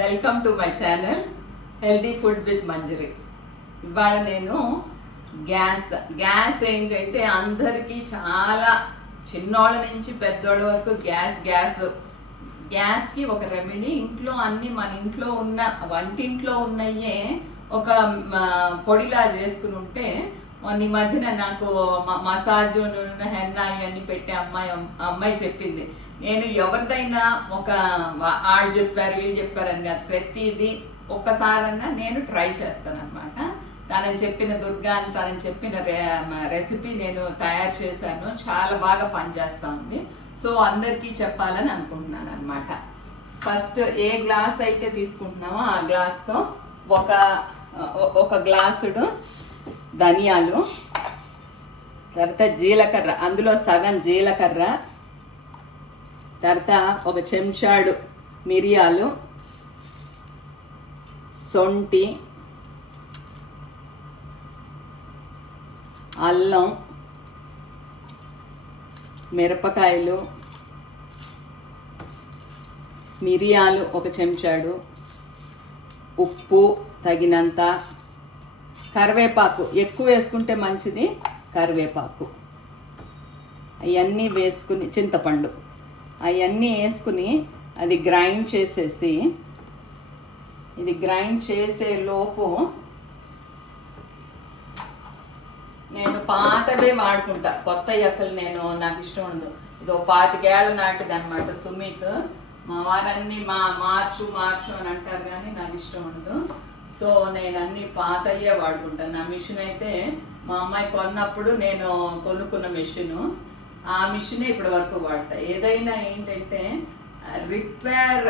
Welcome to my channel healthy food with Manjari. ఇవాళ నేను gas ఏంటంటే అందరికీ చాలా చిన్నోళ్ళ నుంచి పెద్దోళ్ళ వరకు గ్యాస్కి ఒక రెమెడీ. ఇంట్లో అన్ని మన ఇంట్లో ఉన్న వంటింట్లో ఉన్నయే ఒక పొడిలా చేసుకుని ఉంటే ఈ మధ్యన నాకు మసాజ్ హెన్నా ఇవన్నీ పెట్టే అమ్మాయి చెప్పింది. నేను ఎవరిదైనా ఒక వాళ్ళు చెప్పారు వీళ్ళు చెప్పారని కాదు, ప్రతిదీ ఒక్కసారన్నా నేను ట్రై చేస్తాను అనమాట. తనని చెప్పిన తనని చెప్పిన రెసిపీ నేను తయారు చేశాను, చాలా బాగా పనిచేస్తూ ఉంది. సో అందరికీ చెప్పాలని అనుకుంటున్నాను అనమాట. ఫస్ట్ ఏ గ్లాస్ అయితే తీసుకుంటున్నామో ఆ గ్లాస్తో ఒక గ్లాసుడు ధనియాలు, తర్వాత జీలకర్ర, అందులో సగం జీలకర్ర, తర్వాత ఒక చెంచాడు మిరియాలు, సొంటి, అల్లం, మిరపకాయలు, మిరియాలు ఒక చెంచాడు, ఉప్పు తగినంత, కరివేపాకు ఎక్కువ వేసుకుంటే మంచిది, కరివేపాకు అవన్నీ వేసుకుని, చింతపండు అవన్నీ వేసుకుని అది గ్రైండ్ చేసేసి, ఇది గ్రైండ్ చేసే లోపు నేను పాతవే వాడుకుంటా, కొత్తవి అసలు నాకు ఇష్టం ఉండదు. ఇది 25 ఏళ్ల నాటిది అనమాట. సుమిత్ మా వారన్నీ మార్చు అని అంటారు కానీ నాకు ఇష్టం ఉండదు. సో నేను అన్ని పాతయ్యే వాడుకుంటాను. నా మిషన్ అయితే మా అమ్మాయి కొన్నప్పుడు నేను కొనుక్కున్న మిషను, ఆ మిషనే ఇప్పటి వరకు వాడతా. ఏదైనా ఏంటంటే repair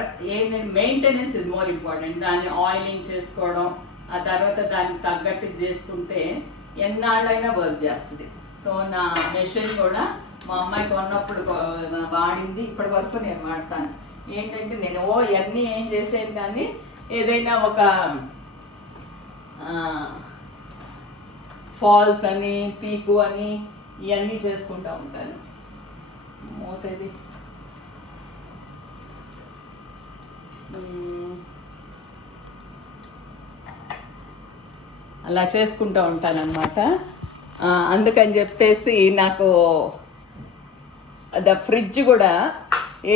maintenance is more important. దాన్ని ఆయిలింగ్ చేసుకోవడం, ఆ తర్వాత దానికి తగ్గట్టు చేసుకుంటే ఎన్నాళ్ళైనా వర్క్ చేస్తుంది. సో నా మెషిన్ కూడా మా అమ్మాయి కొన్నప్పుడు వాడింది, ఇప్పటి వరకు నేను వాడతాను. ఏంటంటే నేను ఇవన్నీ ఏం చేసేది కానీ ఏదైనా ఒక ఫాల్స్ అని పీకు అని ఇవన్నీ చేసుకుంటూ ఉంటాను. మోతది అలా చేసుకుంటూ ఉంటానన్నమాట. అందుకని చెప్పేసి నాకు ఫ్రిడ్జ్ కూడా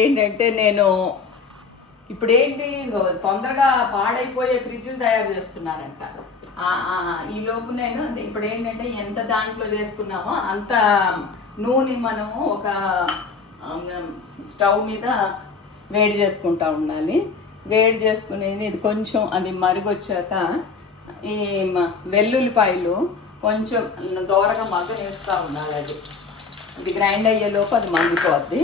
ఏంటంటే నేను ఇప్పుడు తొందరగా పాడైపోయే ఫ్రిడ్జ్లు తయారు చేస్తున్నారంట. ఈలోపు నేను ఇప్పుడు ఏంటంటే ఎంత దాంట్లో చేసుకున్నామో అంత నూనె మనము ఒక స్టవ్ మీద వేడి చేసుకుంటూ ఉండాలి. వేడి చేసుకునేది ఇది కొంచెం అది మరుగొచ్చాక ఈ వెల్లుల్లిపాయలు కొంచెం దూరగా మగ్గనిస్తూ ఉండాలి. అది గ్రైండ్ అయ్యేలోపు అది మగ్గిపోద్ది.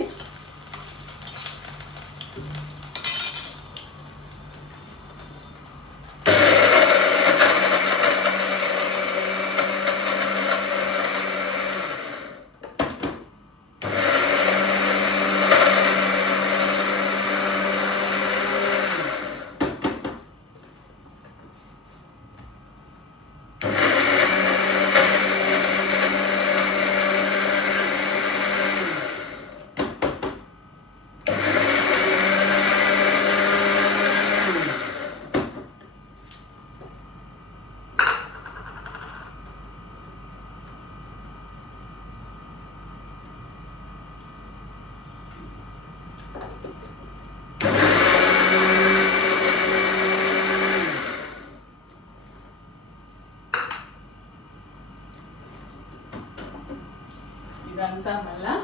ఇదంతా మళ్ళా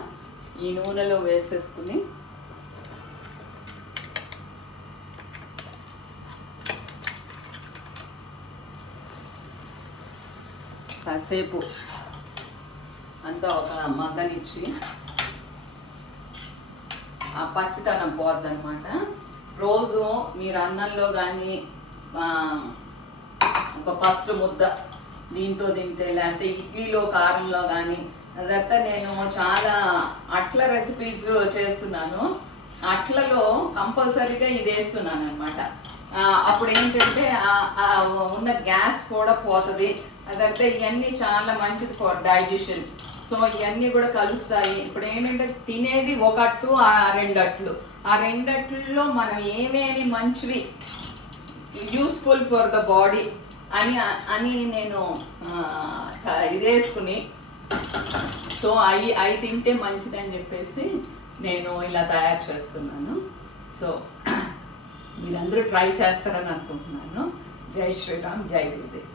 ఈ నూనెలో వేసేసుకుని కాసేపు అంతా ఒక మగ్గనిచ్చి ఆ పచ్చితనం పోద్దనమాట. రోజు మీరు అన్నంలో కానీ ఒక ఫస్ట్ ముద్ద దీంతో తింటే, లేకపోతే ఇడ్లీలో కారంలో కానీ, అదంతా నేను చాలా అట్ల రెసిపీస్ చేస్తున్నాను. అట్లలో కంపల్సరీగా ఇది వేస్తున్నాను అనమాట. అప్పుడు ఏంటంటే ఉన్న గ్యాస్ కూడా పోతుంది. అదంతా ఇవన్నీ చాలా మంచిది ఫర్ డైజెషన్. సో ఇవన్నీ కూడా కలుస్తాయి. ఇప్పుడు ఏంటంటే తినేది ఒక అట్టు, 2 అట్లు. ఆ 2 అట్లలో మనం ఏమేమి మంచివి యూస్ఫుల్ ఫర్ ద బాడీ అని అని నేను ఇదేసుకుని, సో అవి తింటే మంచిదని చెప్పేసి నేను ఇలా తయారు చేస్తున్నాను. సో మీరందరూ ట్రై చేస్తారని అనుకుంటున్నాను. జై శ్రీరామ్, జై గురుదేవ్.